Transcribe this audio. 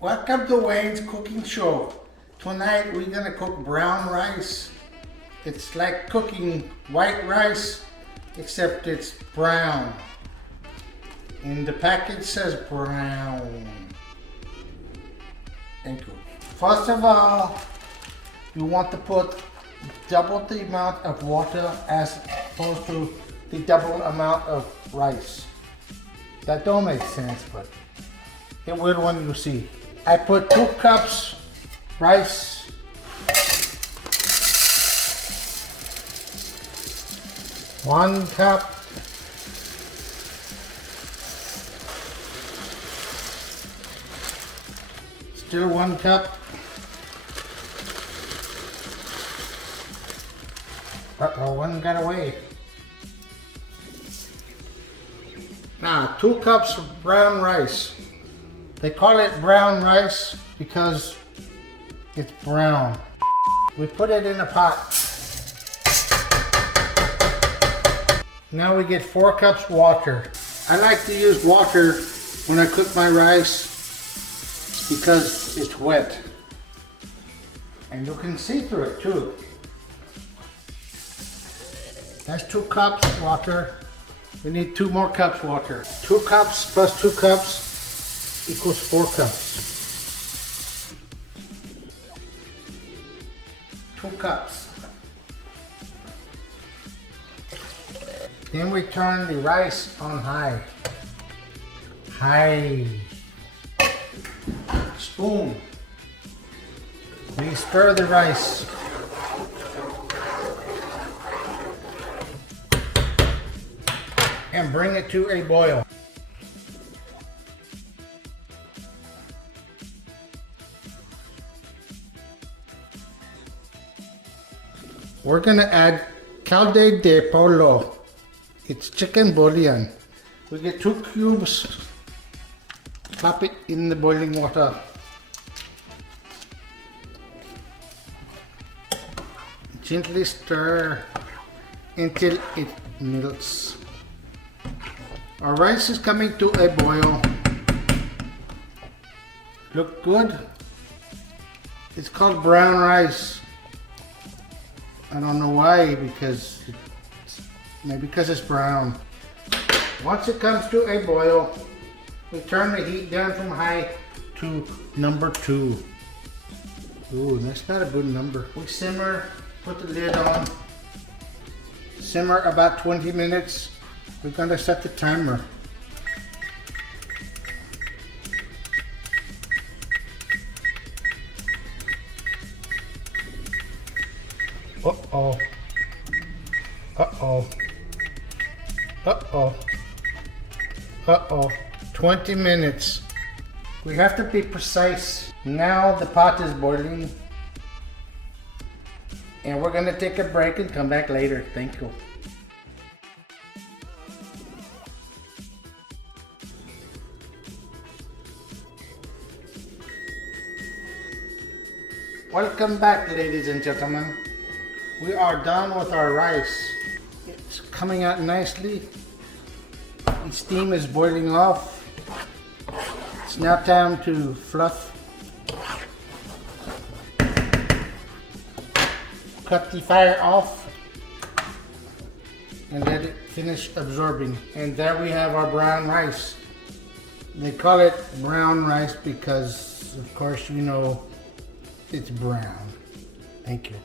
Welcome to Wayne's Cooking Show. Tonight we're gonna cook brown rice. It's like cooking white rice, except it's brown. And the package says brown. Thank you. First of all, you want to put double the amount of water as opposed to the double amount of rice. That don't make sense, but it will when you see. I put 2 cups rice, 1 cup still 1 cup. Uh-oh, one got away. Now, 2 cups of brown rice. They call it brown rice because it's brown. We put it in a pot. Now we get 4 cups water. I like to use water when I cook my rice because it's wet. And you can see through it too. That's 2 cups water. We need 2 more cups water. 2 cups plus 2 cups equals 4 cups. 2 cups. Then we turn the rice on high. High. Spoon. We stir the rice. And bring it to a boil. We're gonna add caldo de pollo. It's chicken bouillon. We get 2 cubes, pop it in the boiling water. Gently stir until it melts. Our rice is coming to a boil. Look good. It's called brown rice. I don't know why, maybe because it's brown. Once it comes to a boil, we turn the heat down from high to number 2. Ooh, that's not a good number. We simmer, put the lid on, simmer about 20 minutes. We're gonna set the timer. Uh-oh. Uh-oh. Uh-oh. Uh-oh. 20 minutes. We have to be precise. Now the pot is boiling. And we're gonna take a break and come back later. Thank you. Welcome back, ladies and gentlemen. We are done with our rice. It's coming out nicely. The steam is boiling off. It's now time to fluff. Cut the fire off and let it finish absorbing. And there we have our brown rice. They call it brown rice because, of course, you know, it's brown. Thank you.